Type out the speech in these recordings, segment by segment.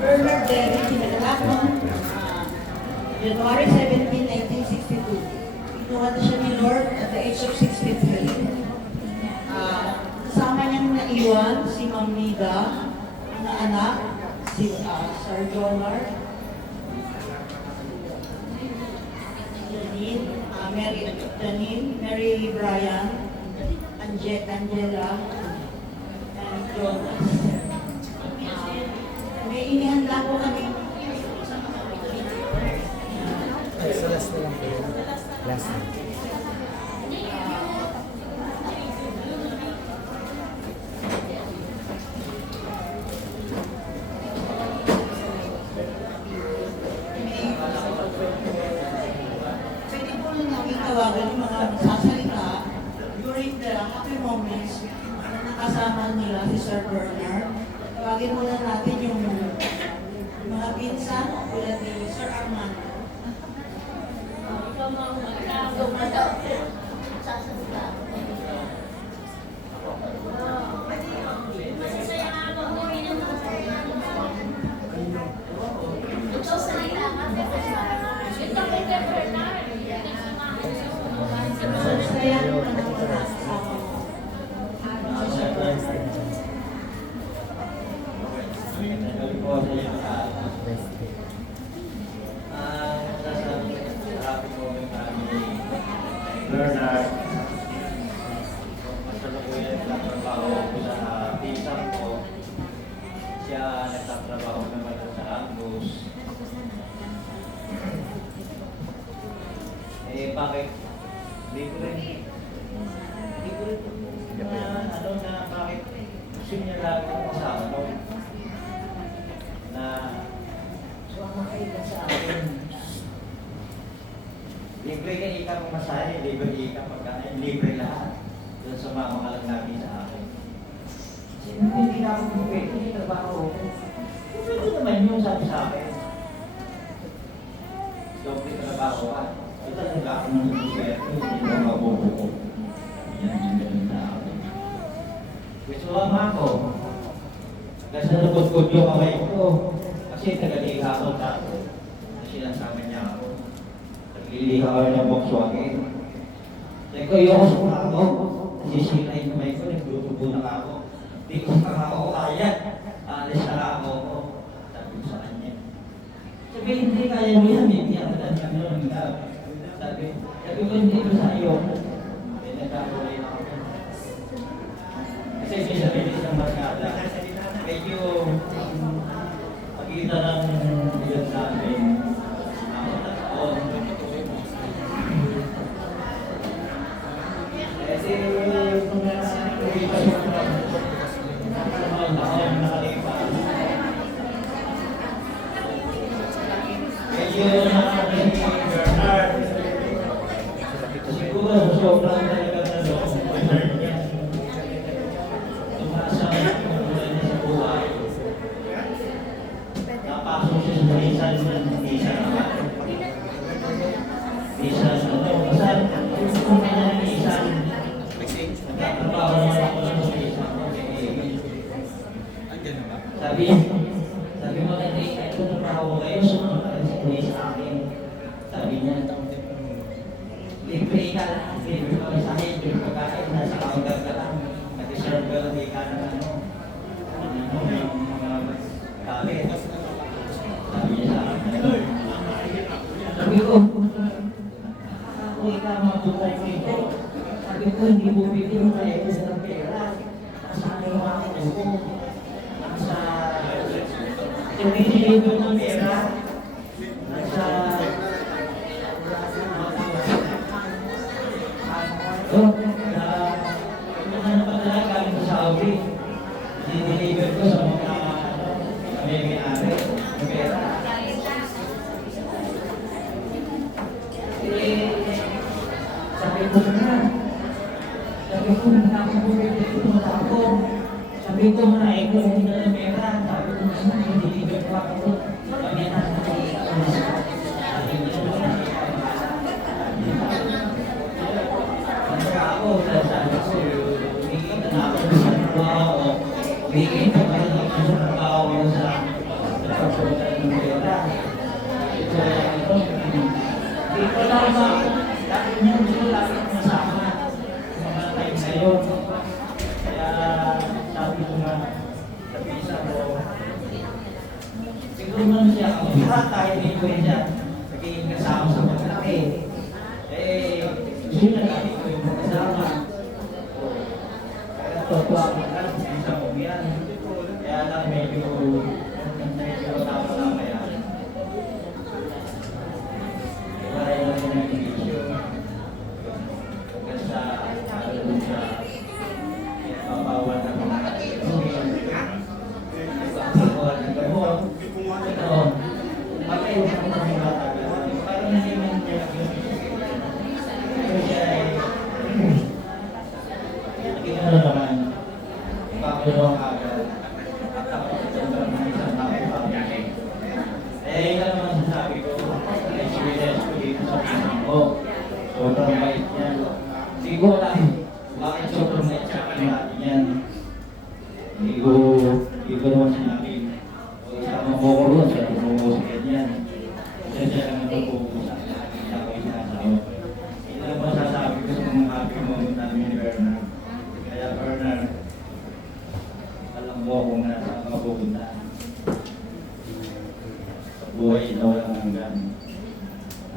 Bernard Derry, kinalak noong January 17, 1962. Inuwan siya ni Lord at the age of 63. Kasama niyang naiwan si Ma'am Nida, na anak, si Sir Jonar, Mary Bryan, Angela, and Jonas. May inihanda po kami. Sa last na lang po yun. Last na. Pwede po nung namin tawagan yung mga sasalita during the happy moments na nakasama nila si Sir Bernard. Tawagin muna natin yung mga pinsan tulad ni Sir Armando. Bernard, masalukuyan nagtatrabaho ko sa pinsan ko. Siya nagtatrabaho naman sa Angus. Bakit? Hindi ko rin bakit gusto niya lagi ng kasama na sumama kayo sa akin. Libre ka ika mong masahe, libre ika pagkain, libre lahat. Doon sa mga lang namin sa akin. Sino hindi na ako pwede, hindi trabaho ko. Pwede naman yung sabi sa akin. Doble trabaho ka. Ito talaga ako ng susuwerte, hindi na mabubuko. Yan yung ganun na ako. Gusto lang ako. Kasi nalukod-kod yung kamay ko. Kasi taga-liha ako sa ako. Kasi nasama niya ako. Lilihaw ng Volkswagen. Sabi ko, yung ako sa ako. Nasisira yung kamay ko, naglutubo na ako. Hindi ko pa ako kaya. Alis na ako. Sabi ko sa kanya. Sabi, hindi kaya mo yan. Hindi ako natin sabi ko, hindi ko sa iyo. May nagkakulay na ako. Kasi may sarili siyang barkada. Medyo pagkita ng bigat namin. Siguro sobrang talaga na loob ng Bernard niya. Tumasang kulay niya sa buhay. Napasok siya sa minsan naman. Minsan kasal. Kung kanya ng minsan, nagtatrabaho naman ako sa minsan. Sabi mo na ito trabaho kayo, sumunod ka sa akin. Sabi niya, libre ka lang, libre ka sa akin, libre pagkain, nasa counter ka lang. Nag-serve ka lang, ka ng yung mga kalit. Sabi niya sa akin, sabi ko, ako ikaw mabukay ko ito. Sabi ko, hindi mo bigyan ka ito sa pera. Nasaan yung mga ko? Nasa, tinitilibo ng pera. Nasa, napadala galing sa Saudi. Dinideliver ko sa mga may-ari ng pera. Sabi ko na, nakakabuli ko ako. Sabi ko na, hindi na ng pera. Sabi ko na, dinideliver ko ako. Kami na Bigyan ko kayo ng trabaho sa pagpunta ng pera. Ito, hindi ko lang ba, lagi niyo gusto lagi masama sa mga time na yun. Kaya sabi ko nga, napisa ko, siguro naman siya, ang lahat kahit hindi ko niya, naging kasama sa pagkalaki. Gusto niya lagi ko yung magkasama. Kaya totoo ako lang, isa ko yan. Kaya lang medyo tama-tama yan. Kaya lang yung nag-issue. Hanggang sa doon sa papawan ng mga ito, matayo sa mga bata. Parang hindi man niya ito siya ay nakita na naman Panginoong agad at tapos ito ng isang napipagay. Eh, yun lang naman sasabi ko, experience ko dito sa pinang ko. Sobrang bait niya. Siguro lang, bakit sobrang bait sa akin natin yan? Hindi ko naman sinabi. O isama ko ko ron, sa tumuho sa ganyan. Kasi siya lang natutupo sa akin. Ako yung sinasabi. Yun lang masasabi ko sa mga happy moment namin ni Bernard. Kaya Bernard, alam mo kung nasa mapupunta. Sa buhay na walang hanggan.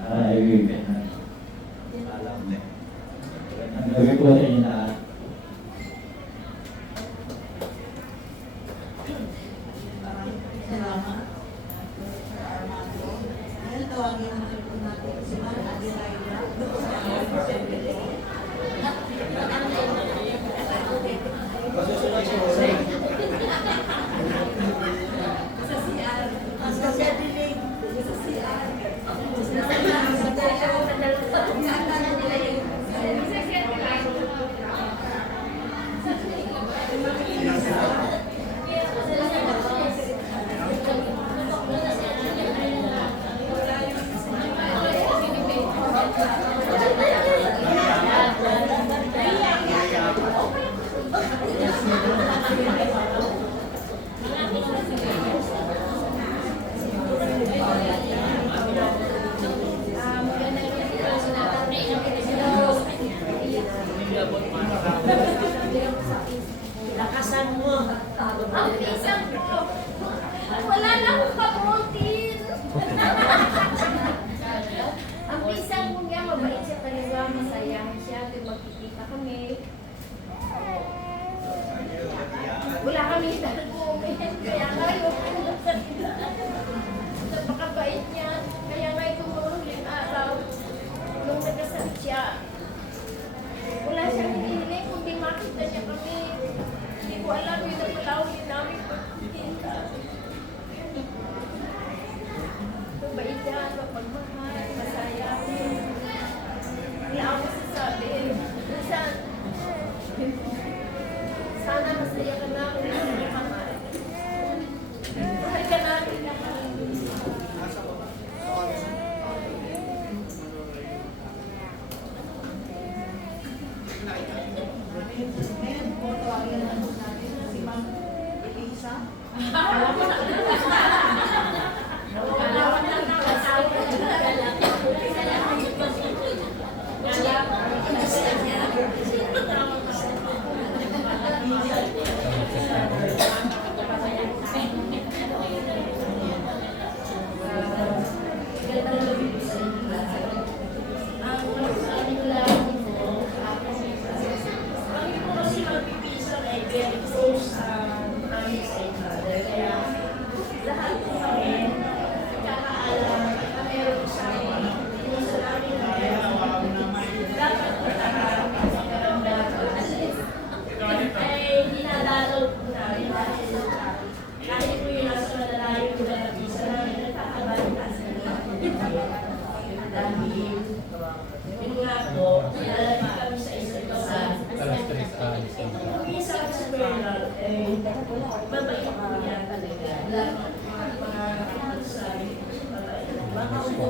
Ay, Bernard. Alam mo. Ang gawin ko sa inyo lahat. Salamat. Armando. Ngayon tawagin natin po natin si Ma'am Adelaida. Lakasan mo. Ang pisang ko. Wala na akong kaprotein. Ang pisang ko niya, mabait siya talaga. Masayahin siya. Kung magkikita kami. Wala kami nag-comment. Kaya ngayon, napakabait niya. Kaya ngayon, tumulong araw. Nung nagkasakit siya, wala siyang hinihingi, kundi makita niya kami. Hindi ko alam yun ang malawin namin pagkikita. Mabait niya, mapagmahal, masaya. Wala ako sasabi. Minsan, sana masaya ka na kung hindi ka mahal. Mahal ka namin lahat. Ngayon po tawagin natin si Ma'am Elisa. Mabait niya talaga.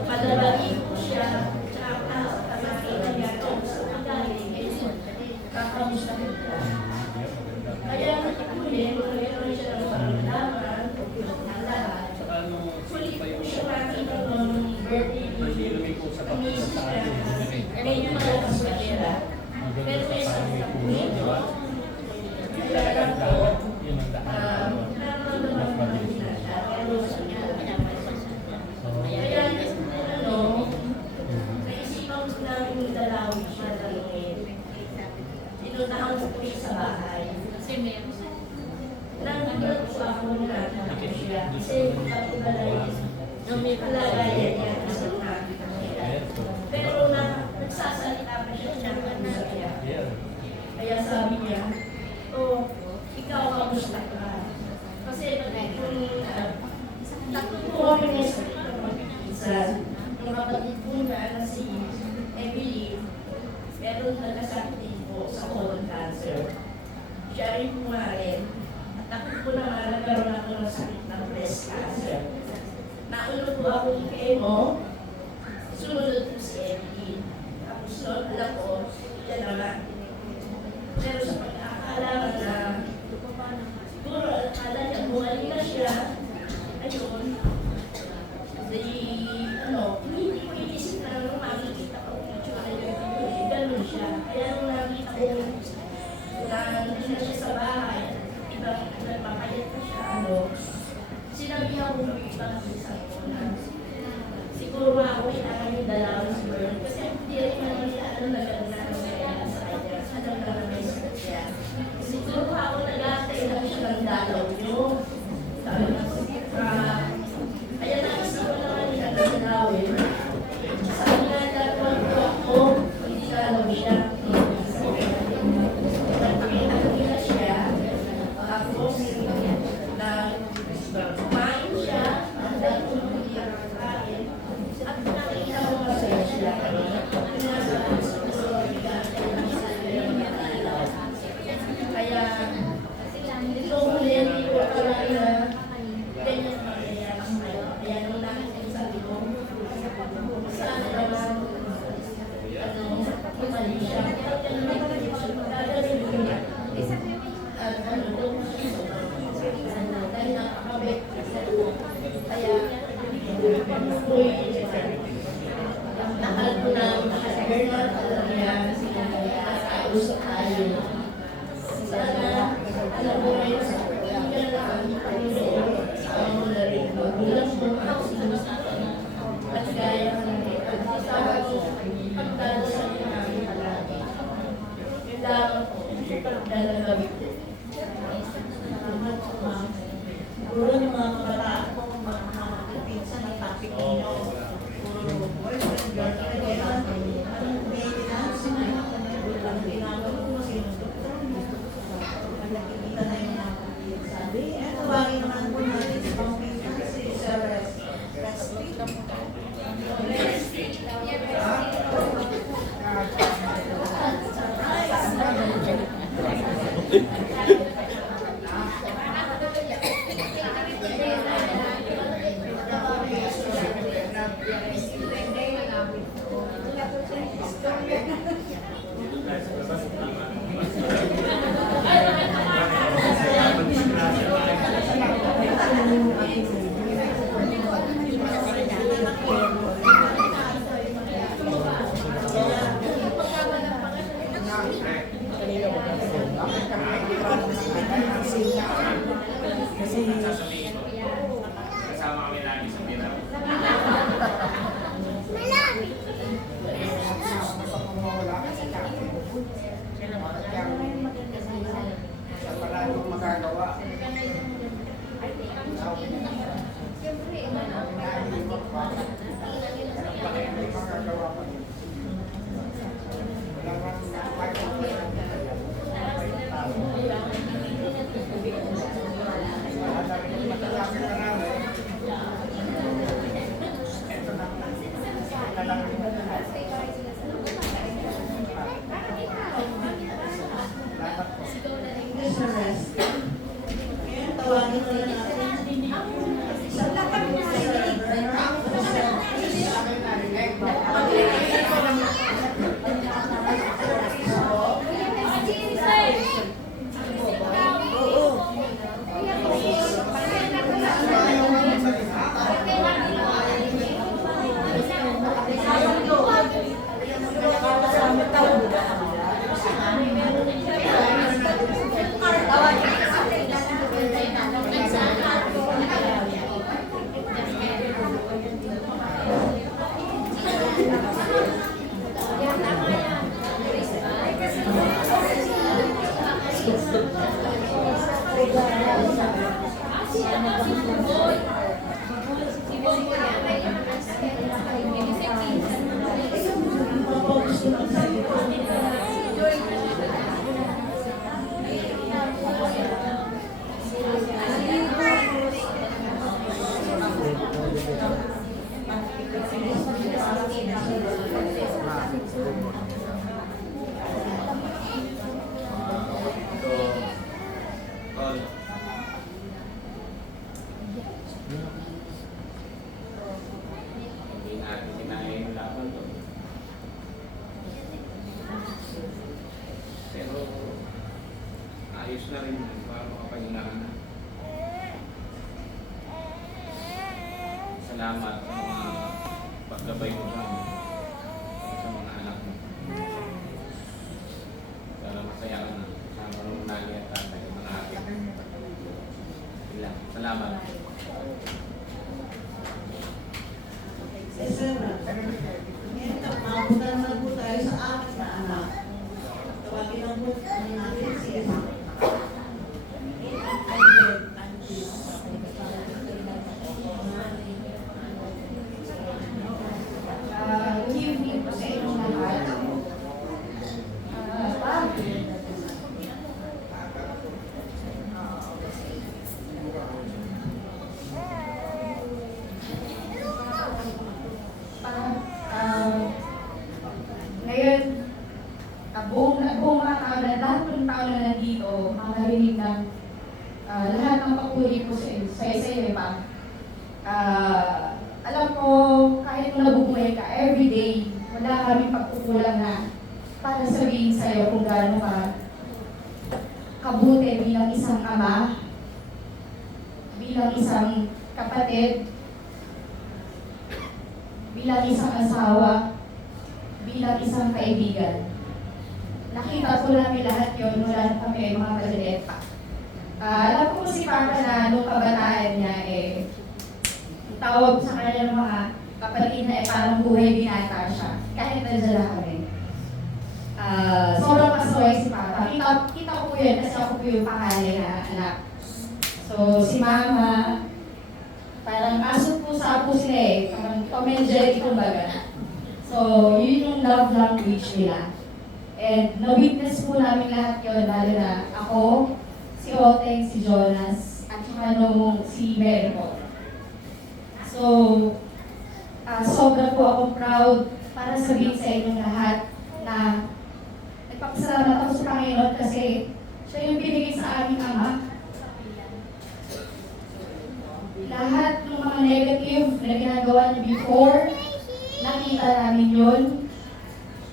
Padalagin ko siya. Tsaka nakita niya ito sa magaling. Kakamusta ko po. Kaya nakikuli, magkakaroon siya ng pangalaman. birthday kami ngayon yung mga kaswera. Pero may sabi ko, kaya lang po, nararamdaman ko na siya. Pero kaya naisipan ko namin dalawin siya tanongin. Tinutahan ko siya sa bahay. Nanggulat ko ako na nakita siya. Kasi pati balay, may palagayan niya sa nakita niya. Pero nagsasalita pa siya siya niya. Kaya sabi niya, oh, ikaw kamusta ka? Kasi kung tatlong po kami niya sa pagkikisa, yung kapatid ko na si Emily, meron nagkasakit din po sa colon cancer. Siya rin po nga rin. At ako po naman nagkaroon ako ng sakit ng breast cancer. Naulog po ako ng chemo, sunod po si Emily. Tapos noon, alam ko, siya naman. Pero sa pagkakala na, siguro akala niya, bumalik na siya, ayun, hindi ko inisip na nung makikita ko yung tsura yun, gano'n siya. Kaya nung nakita ko na hindi na siya sa bahay, ibang nagpapayat na siya, sinabihan ko ng ibang isang ko na siguro ako kailangan yung dalawang si Bern kasi hindi rin naman niya na gano'n na sa kanya. Alam na naman yung sakit siya. Siguro ako nag-aantay lang siya ng dalaw niyo. Sabi na ko, kaya nakasama naman niya na sinawin. Sabi nga dalawang ko ako, hindi dalaw siya. Nagpakita siya. Tapos, kumain siya. Dahil kung kain. At nakita ko masaya siya. Kaya, ito huli, hindi ko akala na ganyan mangyayari sa'yo. Kaya nung nakita ko sabi ko, sana naman, kumali siya. Gagawin ko niya. At dahil nakakabit. Kaya, nakal ko na Bernard, alam niya, usap tayo. Sana, alam mo rin, hindi na kami Panginoon sa among narito. Bilang mga at gaya ng pagkasama ko, pagdadasal namin palagi. Yung lamang ko, pagdadagawin ko. Siguro yung mga kabataan ko, mga pinsan na topic ninyo, puro boyfriend, girlfriend, anong maintenance, anong ginagawa mo, sino doktor mo, nakikita na yung mga sabi. Eto, bagay naman po natin sa mga pinsan, si Sir Resty. Kasama kami lagi sa Pinaw. Mr. Resty. Ngayon, tawagin na natin. Sa lahat na si Bernard, salamat sa mga paggabay mo sa amin. Sa mga anak mo. Sana masaya ka na. Sama nung nanay at tatay, mga akin. Ilang. Salamat. Yes, sir. Ngayon, makapunta naman po tayo sa apat na anak. Tawagin lang po natin si Good evening po sa inyong lahat. Ngayon, buong mga tao na lahat ng tao na nandito, makarinig ng lahat ng papuri po sa iyo pa. Alam ko, kahit mo nabubuhay ka, everyday, wala kaming pagkukulang na para sabihin sa'yo kung gaano ka kabuti bilang isang ama, bilang isang kapatid, bilang isang asawa, bilang isang kaibigan. Nakita po namin lahat yun mula na kami mga maliit pa. Alam ko si Papa na nung kabataan niya tawag sa kanya ng mga kapatid na parang buhay binata siya. Kahit nandiyan na kami. Sobrang pasaway si Papa. Kita ko po yun kasi ako po yung pangalan na anak. So si Mama, parang asot po sa po sila parang Tom and Jerry kumbaga. So yun yung love language nila. And na-witness po namin lahat yun, lalo na ako, si Oteng, si Jonas, at saka nung si Mary po. So, sobra po akong proud para sabihin sa inyong lahat na nagpapasalamat ako sa Panginoon kasi siya yung binigay sa aming ama. Lahat ng mga negative na ginagawa niya before, nakita namin yun.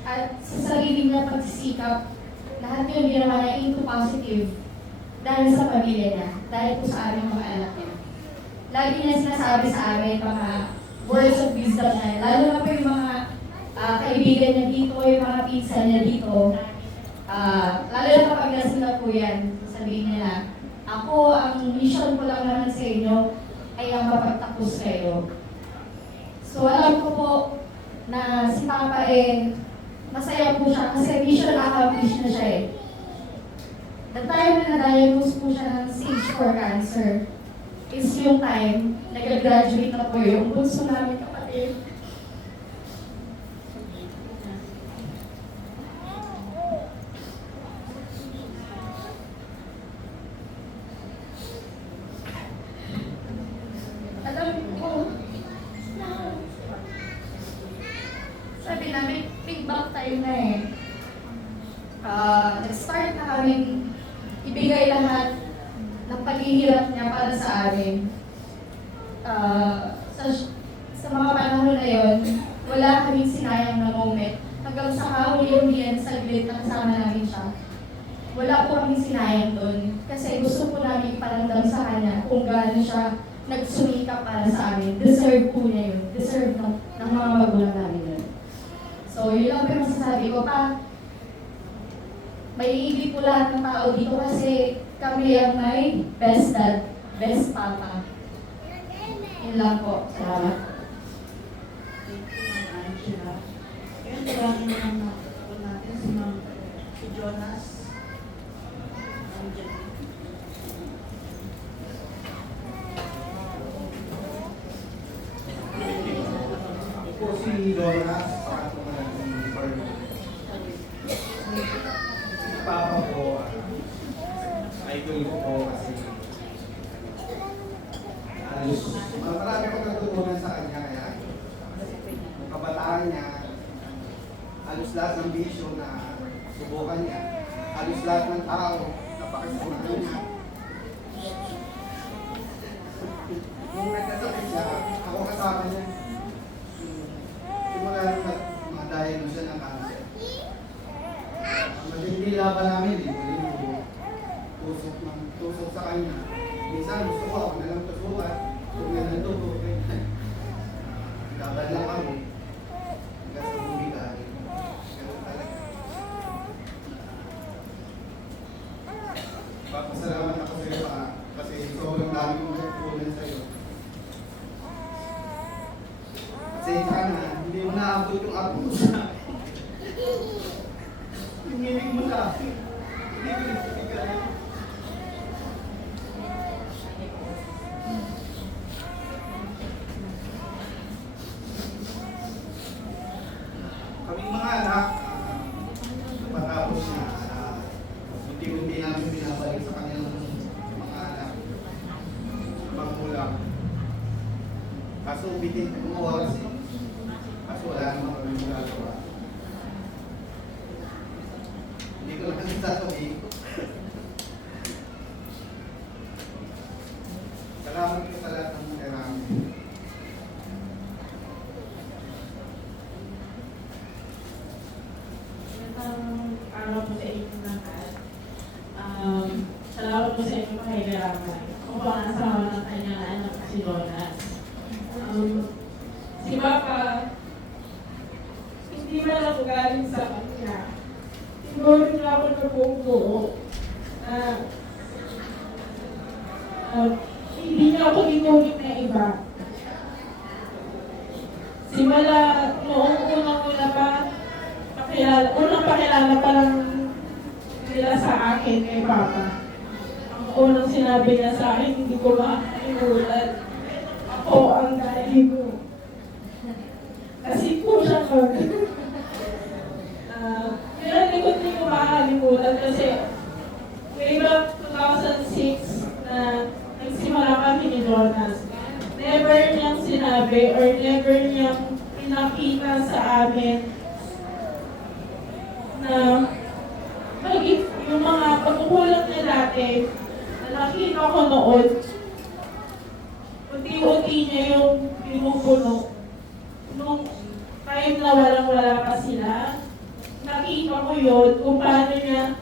At sa sarili niya pagsisikap, lahat yun ginawa niya into positive dahil sa pamilya niya, dahil po sa aming mga anak niya. Lagi niya sinasabi sa amin mga words of wisdom niya, lalo na po yung mga kaibigan niya dito, yung mga pinsan niya dito. Lalo na kapag lasing na po yan, sabihin niya na, ako, ang mission ko lang naman sa inyo ay ang mapagtapos kayo. So alam ko po na si Papa masaya po siya kasi mission accomplished na siya The time na na-diagnose po siya ng stage 4 cancer is yung time nag-graduate na po yung bunso namin kapatid. Alam ko, sabi namin, big back time na nag-start na kaming ibigay lahat ng paghihirap niya para sa amin. Sa mga panahon na yon, wala kaming sinayang na moment. Hanggang sa kahuli-hulihan sa gilid na kasama namin siya. Wala po kaming sinayang doon. Kasi gusto po namin iparamdam sa kanya kung gaano siya nagsumika para sa amin. Deserve po niya yun. Deserve ng mga magulang namin yun. So, yun lang po yung masasabi ko pa. May ibig po lahat ng tao dito kasi kami ang may best dad, best papa. Yun lang po. Salamat. Ngayon, tawagin naman natin si Jonas. Po si Jonas, saka po na si Ferno. Si Papa po, idol ko po kasi marami akong natutunan sa kanya kaya yung kabataan niya, halos lahat ng bisyo na subukan niya, halos lahat ng tao napakasamahan niya. Nung nagkasakit siya, ako kasama niya. Simula nung ma-diagnose siya ng cancer. Matindi laban namin, tusok sa kanya. Minsan gusto ko ako na lang tusukan, huwag na lang tutukin. pasensya na, hindi mo naabot yung apo ko sa yung hiling mo sa akin. Hindi ko nagpipigay. Kaming mga anak, patapos na unti-unti namin binabalik sa kanilang mga anak, magulang. Kaso bitin kumuha kasi. Kaso wala naman kami magagawa. Hindi ko lang sasabihin. Salamat po sa lahat ng mga namin. Araw po sa inyo lahat. Salamat po sa inyo pakihirapan. Ako po ang asawa ng kanyang anak si Jonas. Si Papa, hindi man ako galing sa kanya. Siguro niya ako na buong hindi niya ako tinulit na iba. Simula noong unang-una pa, unang pakilala pa lang nila sa akin kay Papa. Ang unang sinabi niya sa akin, hindi ko makakalimutan. Ako ang daddy mo. Kasi po siya nun. Pero hindi ko makakalimutan kasi way back 2006 na nagsimula kami ni Jonas. Never niyang sinabi or never niyang pinakita sa amin na yung mga pagkukulang niya dati na nakita ko noon, unti-unti niya yung pinupuno. Nung time na walang-wala pa sila, nakita ko yun kung paano niya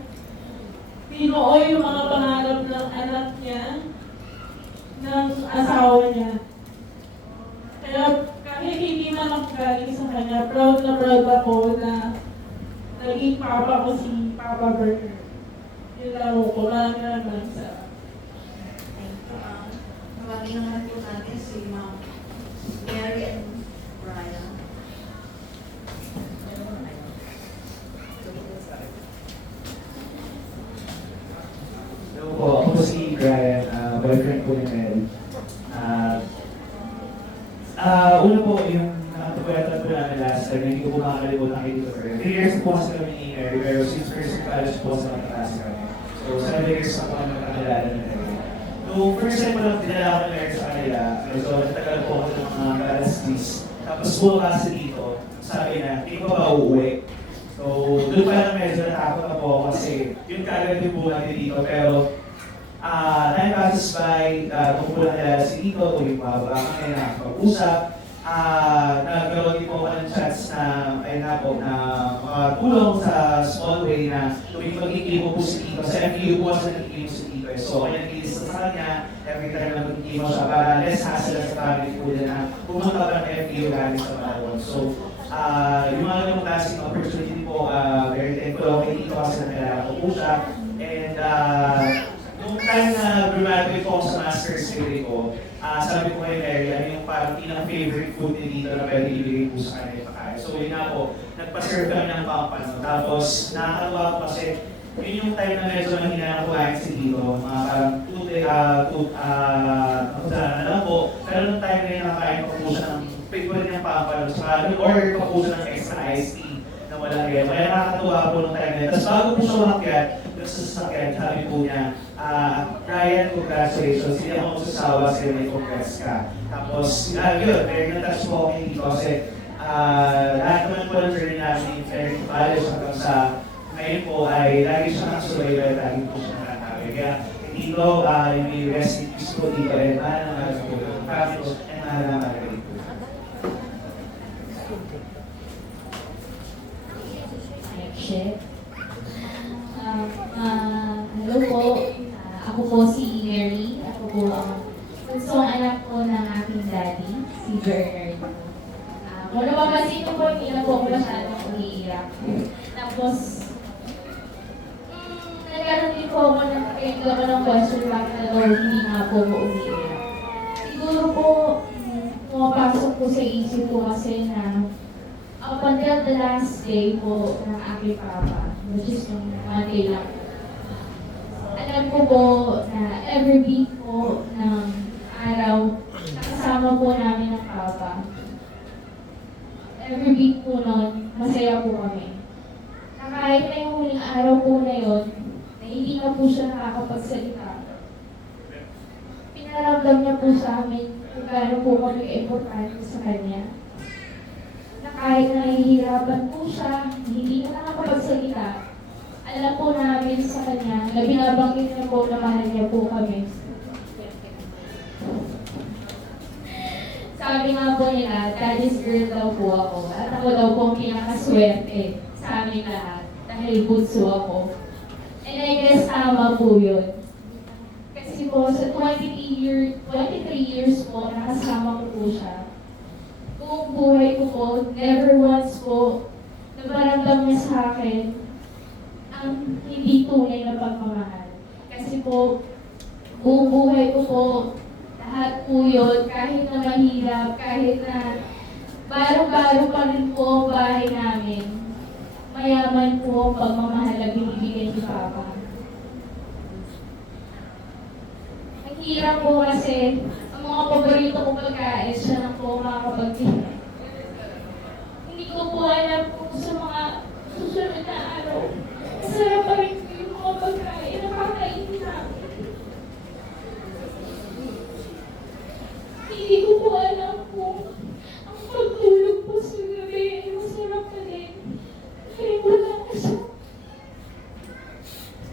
pinuo yung mga pangarap ng anak niya, ng asawa niya. Kaya kahit hindi man ako galing sa kanya, proud na proud ako na naging papa ko si Papa Burger. Yun lang ko, maraming sa Tawagin naman po natin si Ma'am Mary and Brian. Hello po, ako po si Brian, boyfriend po ni Mel. Una po, yung nakapagpalatan po namin last time, hindi ko po makakalimutan kayo dito. 3 years po kasi kami ni Mary, pero since first college po sa mataas kami. So, 7 years na po kami nakakilala ni Mary. So, first time po lang dinala ko ni Mary sa kanila, so natagal po ako ng mga kalastis. Tapos po kasi dito, sabi na, hindi ko ba uuwi? So, doon pa lang medyo natakot na po ako kasi yun kagad yung buhay dito. Pero, time passes by, kung po lang nilala si Tito, tuwing mababa kami na mag-usap, nagkaroon din po ako ng chance na, ayun na po, na makatulong sa small way na tuwing mag-ikimo po si Tito. Sa MPU po kasi nag-ikimo si Tito. So, kaya nag-ilis sa kanya, every time na mag-ikimo siya para less hassle sa family po din na pumunta pa ng MPU galing sa Malawon. So, yung mga ganong klaseng opportunity po, very thankful ako kay Tito kasi nakilala ko po siya. And nung time na graduate po ako sa master's degree ko, sabi ko kay Mary, ano yung parang pinaka-favorite food ni Tito na pwede ibigay po sa kanya ipakain. So yun nga po, nagpa-serve kami ng pampano. Tapos nakakatawa po kasi yun yung time na medyo mahina na kumain si Tito. Mga parang na lang po. Pero nung time na yun, nakakain ko po siya ng favorite niyang pampano. Saka nag-order ko po siya ng extra iced tea na walang gaya. Kaya nakakatawa po nung time na yun. Tapos bago po siya umakyat, doon sa sasakyan, sabi po niya, Ryan, congratulations. Hindi ako magsasawa sa'yo may congrats ka. Tapos, yun, very na-touch po ako dito kasi lahat naman po ng journey namin, very college hanggang sa ngayon po ay lagi siya nakasubaybay, lagi po siya nakatabi. Kaya dito, yung rest in peace po dito, and mahal na mahal po, promise, and mahal na mahal po. Hello po, ako po si Mary. Ako po ang gusto anak po ng aking daddy, si Bernard. Kung napapansin ko po, hindi na po ako masyadong umiiyak. Tapos, nagkaroon din po ako ng question back na daw hindi nga po ako umiiyak. Siguro po, pumapasok po sa isip ko kasi up until the last day po ng aking papa, which is yung Monday lang. Alam ko po na every week po ng araw, nakasama po namin ng papa. Every week po nun, masaya po kami. Na kahit na yung huling araw po na yun, na hindi na po siya nakakapagsalita, pinaramdam niya po sa amin kung gaano po kami importante sa kanya. Na kahit na nahihirapan po siya, hindi na nakakapagsalita, alam po namin sa kanya na binabanggit niya po na mahal niya po kami. Sabi nga po nila, daddy's girl daw po ako. At ako daw po ang pinakaswerte sa aming lahat. Dahil bunso ako. And I guess tama po yun. Kasi po sa 23 years po, nakasama ko po siya. Buong buhay ko po, never once po, naparamdam niya sa akin ang hindi tunay na pagmamahal. Kasi po, buong buhay ko po, lahat po yun, kahit na mahirap, kahit na baro-baro pa rin po ang bahay namin, mayaman po ang pagmamahal na binibigay ni Papa. Ang hirap po kasi, ang mga paborito ko pagkain, siya lang po makakapagpili. Hindi ko po alam kung sa mga susunod na araw, masarap pa rin po yung mga pagkain na kakainin namin. Hindi ko po alam kung ang pagtulog po sa gabi ay masarap pa din. Dahil wala na siya.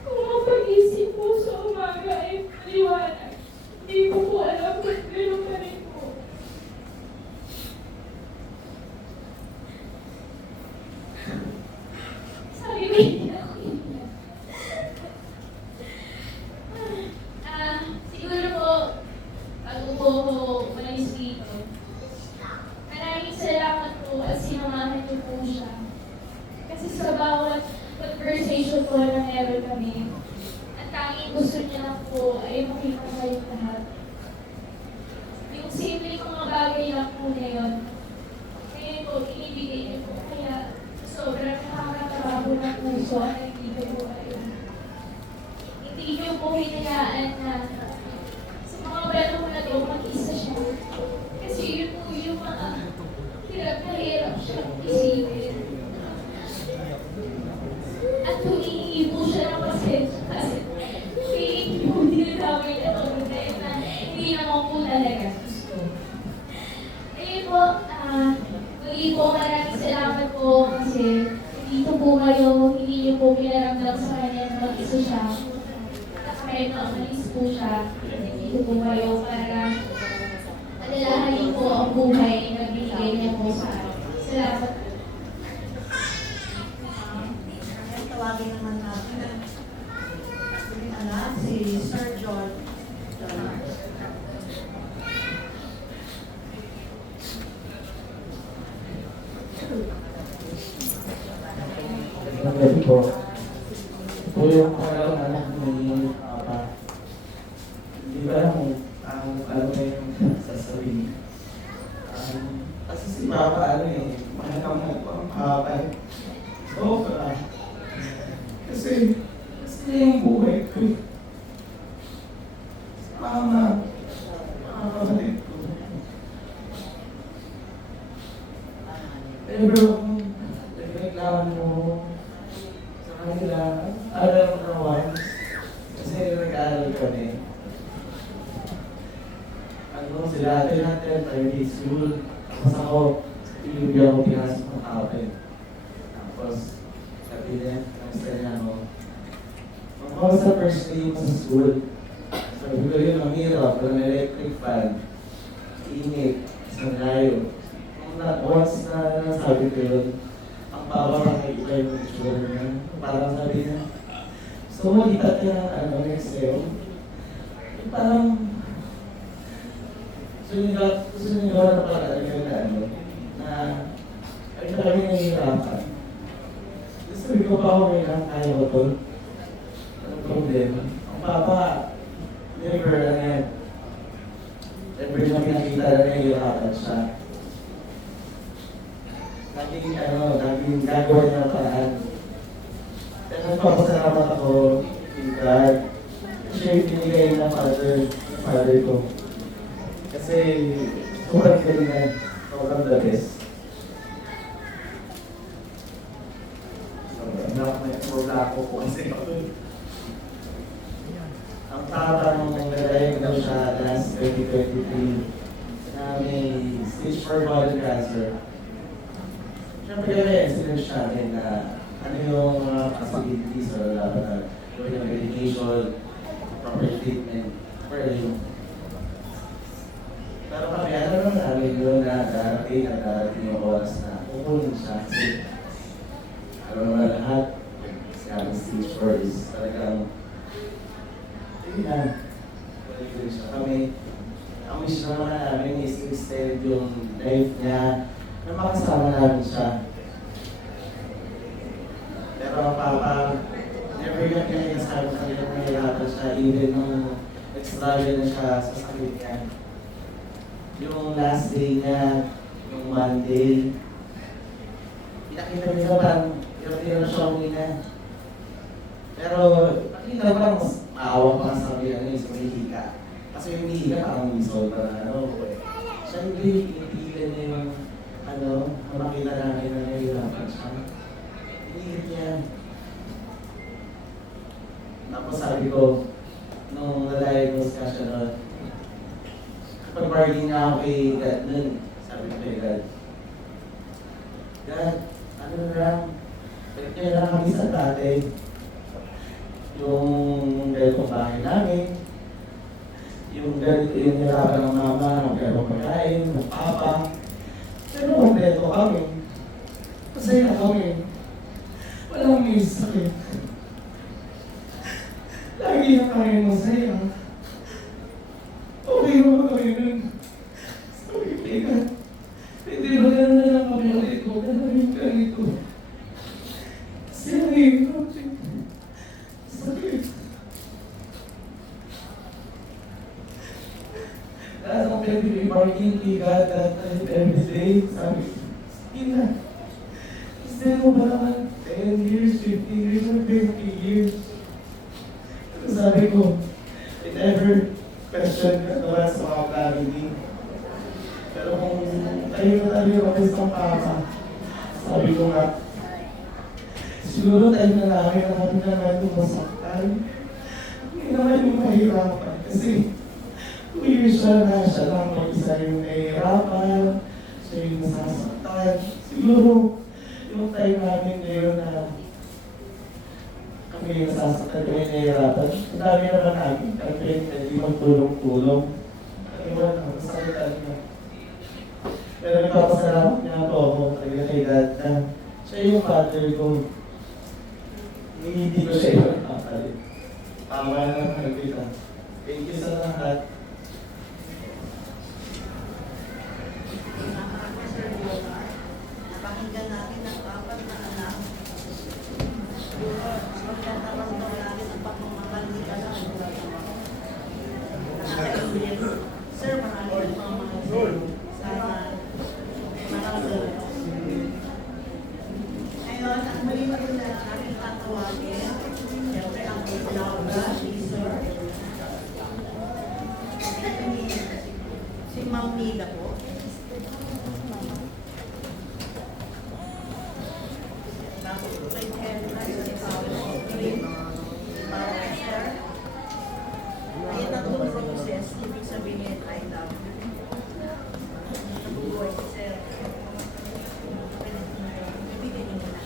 Kung ang pag-isip po sa umaga ay maliwanag, hindi ko po alam kung gano'n pa rin po. Sabi ko, hindi ako iiyak. Siguro po, bago po ako umalis dito, maraming salamat po at sinamahan niyo po siya. Kasi sa bawat conversation po na meron kami, ang tanging gusto niya lang po ay makita kayong lahat. Yung simple mga bagay lang po na yun, ngayon po, inibigay niyo po. Kaya sobrang nakakatawa po ng puso at hindi niyo po kayo. Hindi niyo po hinayaan na sa mga panahon na to, mag-isa siya. Kasi yun po yung mga hirap na hirap siyang isipin. At humingi po siya ng pasensya kasi feeling po dinadamay niya ito dahil na hindi naman po talaga gusto. Ayun po, muli po maraming salamat po kasi dito po kayo, hindi niyo po pinaramdam sa kanya na mag-isa siya. At kahit na umalis po siya, dito po kayo para alalahanin po ang buhay na binigay niya po sa akin. Salamat po. Tawagin naman natin yung anak, si Sir John. Magandang po. Ito yung pangalawang anak ni Papa. Hindi ba kung alam mo yung sasabihin? Kasi si Papa, mahal po ang Papa. Sobra. Kasi yung buhay ko. Si Mama, mga kapatid ko. Pero kung nagreklaman mo sa kanila, alam mo naman, kasi nag-aaral kami. Ano sila, natin private school. Tapos ako, hindi ako pinasok ng kapit. Tapos, sabi niya, nag-stay niya ako. Ako sa first day mo sa school, sabi ko yun, ang hirap, ng electric fan, init, isang layo. Once na nasabi ko yun, ang Papa nakikita yung picture niya. Parang sabi niya, gusto mo lipat ka next year? Parang, gusto niyo na pala na ay kami nahihirapan. Sabi ko pa ako ngayon, kaya ko to. Anong problema? Ang Papa, never na pinakita na nahihirapan siya. laging gagawa niya ng paraan. Kaya nagpapasalamat ako kay God. Siya yung binigay ng father ko. Kasi sobrang galingan, sobrang the best. Wala ako po kasi ang tata nung nagdadayag daw siya last 2023 na may stage 4 body cancer. Siyempre kaya experience siya rin na ano yung mga facilities o dapat na gawin yung medication, proper treatment, for yun. Pero kami, ano naman namin yun na darating yung oras na kukunin siya kasi ano naman lahat, sabi stage 4 is talagang yun na. Ang wish naman namin is extend yung life niya na makasama namin siya. Pero ang papa, never yung pinagasabi sa kanya na mahirapan siya even nung nag-struggle na siya sa sakit niya. Yung last day niya, yung Monday, pinakita niya parang hirap-hirap na siya uwi na. Pero nakita ko lang mas maawa pa sa sabi niya sa mahihika. Kasi yung mahihika parang whistle pa na siya hindi pinipilan niya yung na makita namin na nahihirapan siya. Pinihit niya. Tapos sabi ko, nung na-diagnose ka siya nun, kapag bargain niya ako kay God nun, sabi ko kay God, God, ano na lang, balik niya lang kami sa dati. Yung ganitong bahay namin, yung ganito yung nirapan ng mama, ng ganitong pagkain, ng papa. Pero kompleto kami. Masaya kami. Walang may sakit. Lagi na kami masaya. Okay mo ba kami nun? Sabi ko, pwede ba gano'n na lang kami ulit ko? Gano'n ganito. Kasi nangihirap siya. Sakit. Lahat ng pinag-remarking kay God that every day, sabi ko, sige na. Kasi mo ba naman 10 years, 15 years, or 20 years? Pero sabi ko, I never question ka naman sa mga family. Pero kung tayo na tayo ako sa papa, sabi ko nga, siguro tayo na namin na kami naman yung masaktan. Hindi naman yung mahirapan. Kasi 2 years na siya lang mag-isa yung nahihirapan, siya yung nasasaktan. Siguro, yung time namin ngayon na kami yung nasasaktan, kami yung nahihirapan. Ang dami naman namin, kami yung hindi magtulong-tulong. Kami mo lang, masakitan niya. Pero nagpapasalamat niya po ako kay God na siya yung father ko. Hindi ko siya yung nakapalit. Tama na naman kita. Thank you sa lahat. Napakinggan natin ang 4 na anak. Siguro, magkakaroon natin ang pagmamahal ni Allah. Nakakaingin. Sir, maraming nagmamahal. Sana makakaroon. Ngayon, ang muli na rin natin tatawagin. Siyempre, ang Laura, Sir. Si Ma'am Nida po. Tapos kay Kendra, si Paolo, Green, para Esther. Ay, tatlong roses, ibig sabihin, I love you. Buhay si Sir. Ibigay niyo na.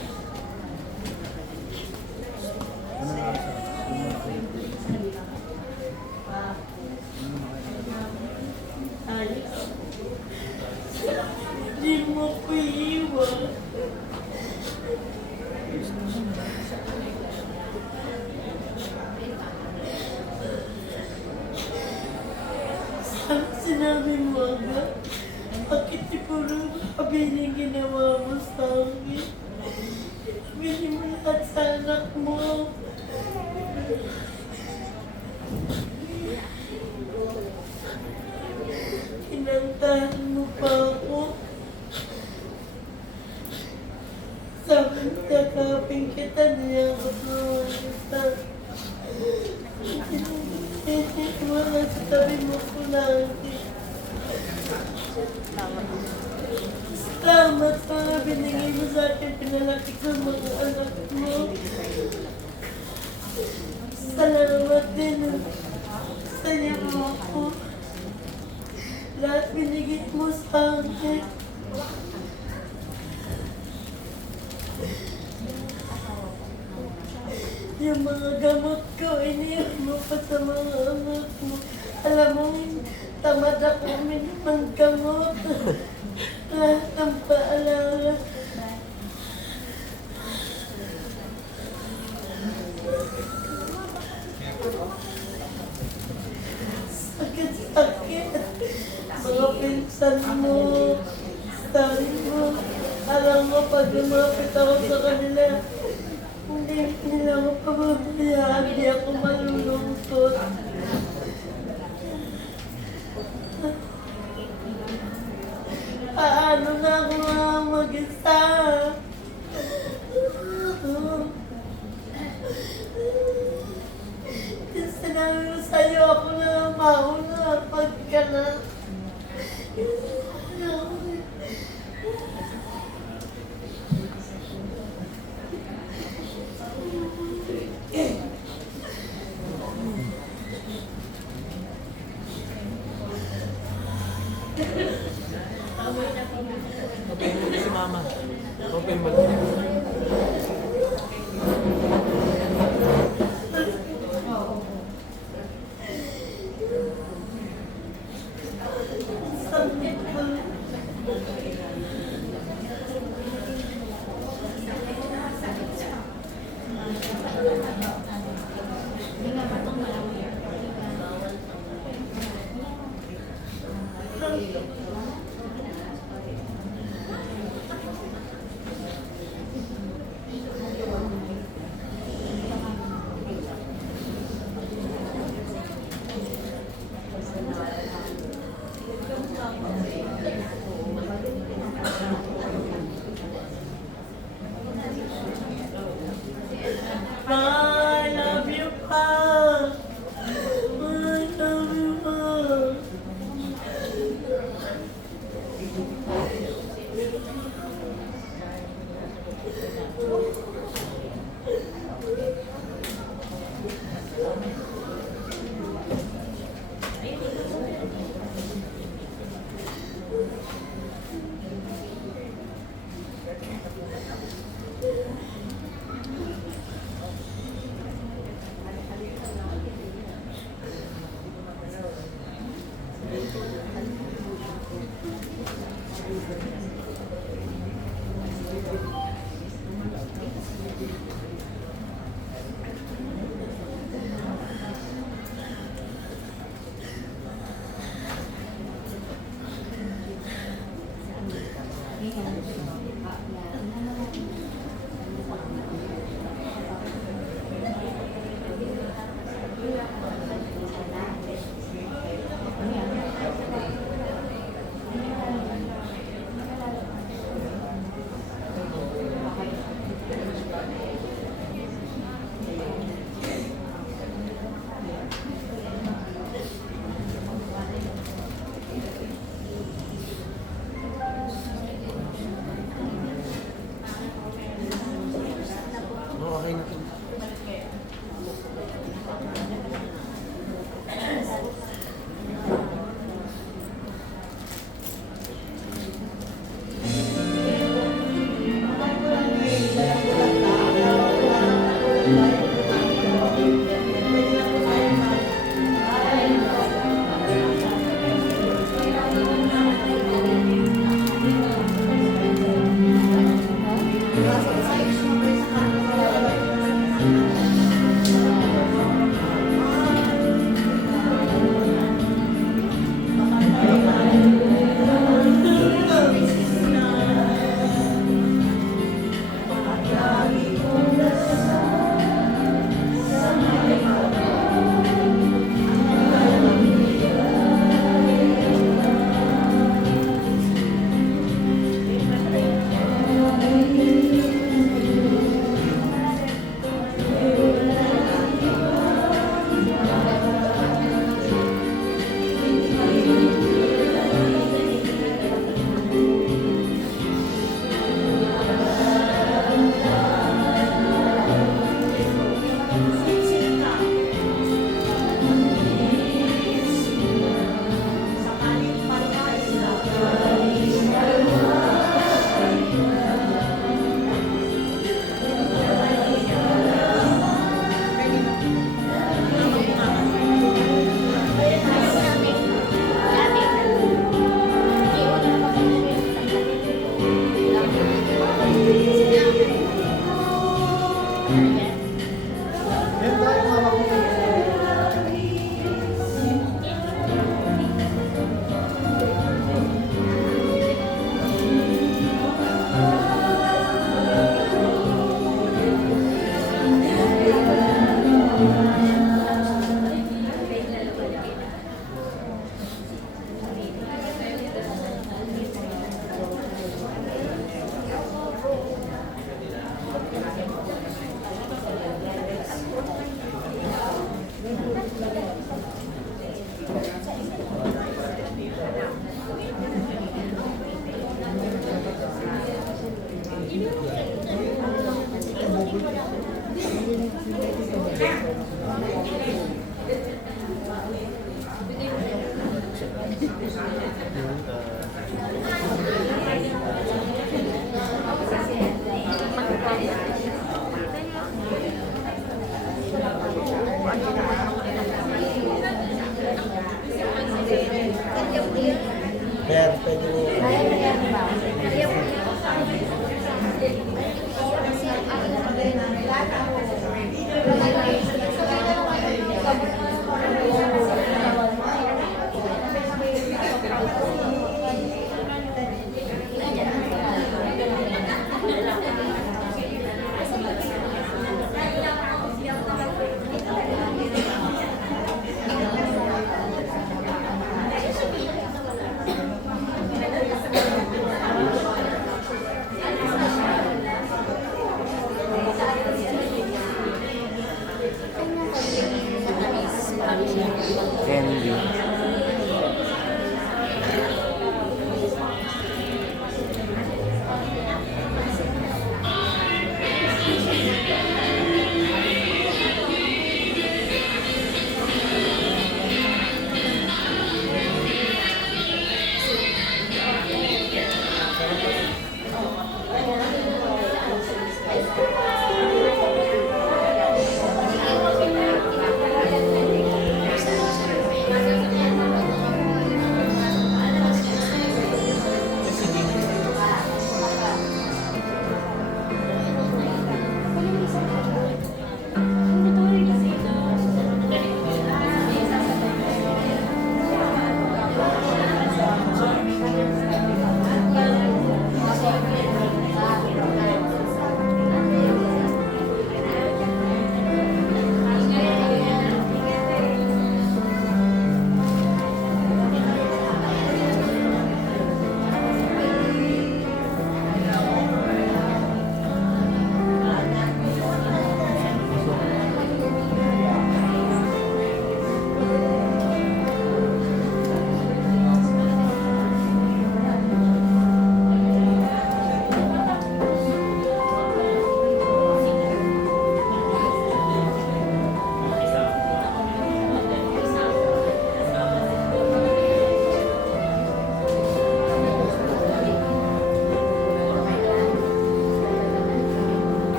Di mo ko iwan. Sinabi mo agad, bakit di puro kabiling ginawa mo sa akin? Sinabi mo lahat sa anak mo. Kinantahan mo pa ako. Tinanggapin kita, niya ako kita. Hindi mo lang sa tabi mo ko lagi. Salamat sa mga binigay mo sa akin, pinalaki ko mga anak mo. Salamat din sa iyo mo ako. Lahat binigay mo sa akin. Yung mga gamot ko, iniyak mo pa sa mga anak mo. Alam mo, tamad ako ng gamot. Lahat ng paalala. Sakit-sakit. Mga pinsan mo, story mo. Alam mo, pag lumapit ako sa kanila, hindi nila ako pababayaan, hindi ako malulungkot. Paano na ako mag-isa? Sinabi mo sa'yo, ako na mauna pagka na. Si Mama. Okay, mag I love you, Pa. I love you, Pa.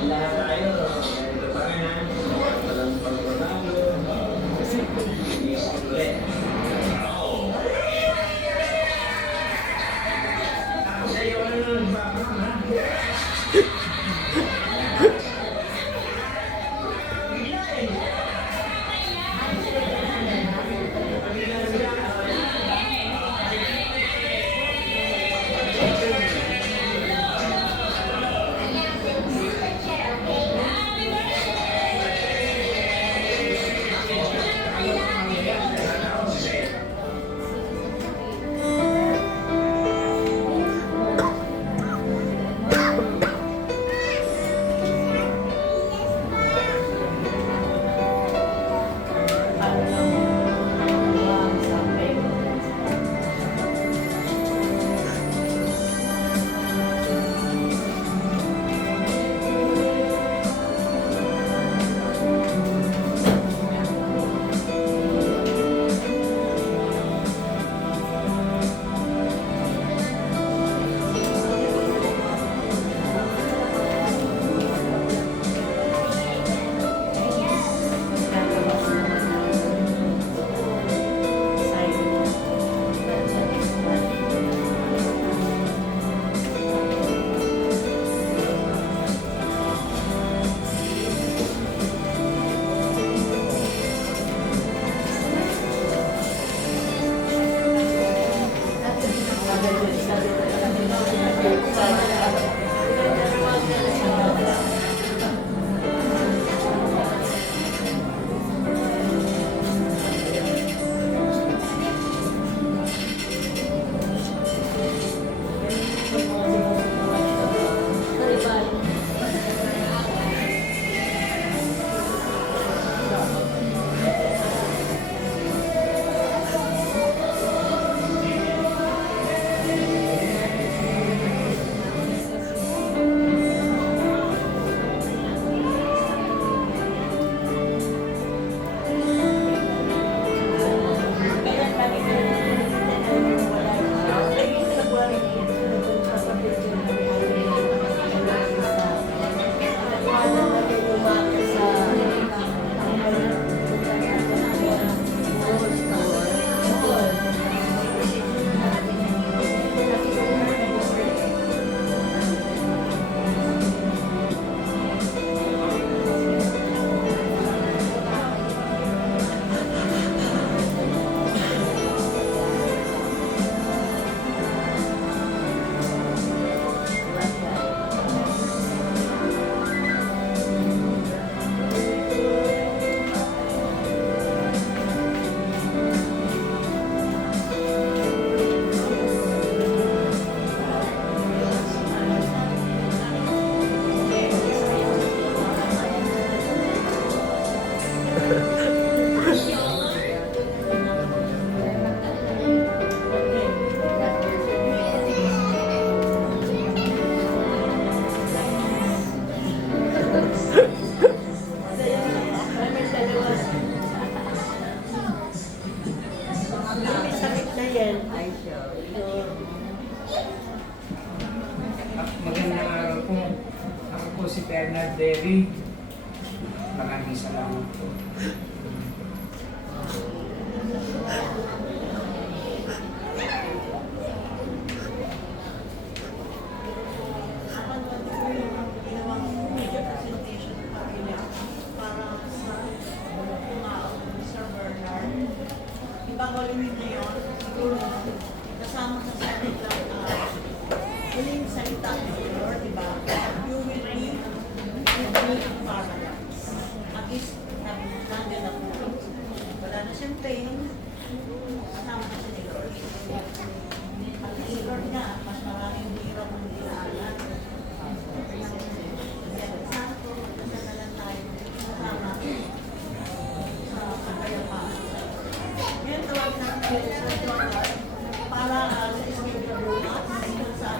Lahat tayo, ito pa rin ha. Walang pagpapalo. Hindi ako ulit. Sa'yo ka na nagbakang ha. Magandang araw po. Ako po si Bernard Derry. Maraming salamat po. Ibang ngayon, siguro kasama sa Senate lang huling salita ni Lord, diba? You will be with me in paradise. At least, nandun na po. Wala na siyang pain, kasama na siya ni Lord. At si Lord nga, mas maraming hirap ang dinaanan. Santo, kasi na lang tayo kasama sa kapayapaan. Ngayon, tawag natin para sa Espiritu Bukas sa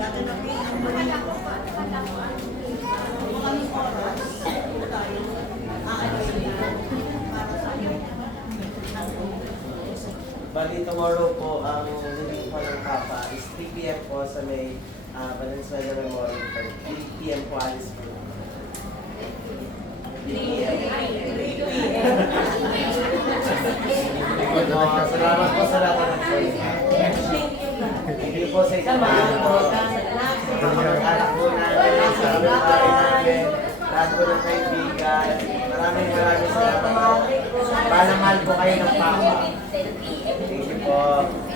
gaganapin ang maraming oras tayo aalisin para sa iyo. Bali, tomorrow po, ang release po ng Papa is 3 p.m. po sa may Valenzuela Memorial Park. 3 p.m. po alis po. Salamat po sa lahat ng po. Hindi po sa isang mahal po. Mga kamag-anak po natin, sa kapitbahay natin, lahat po ng kaibigan. Maraming salamat po. Mahal po kayo ng Papa. Thank you po.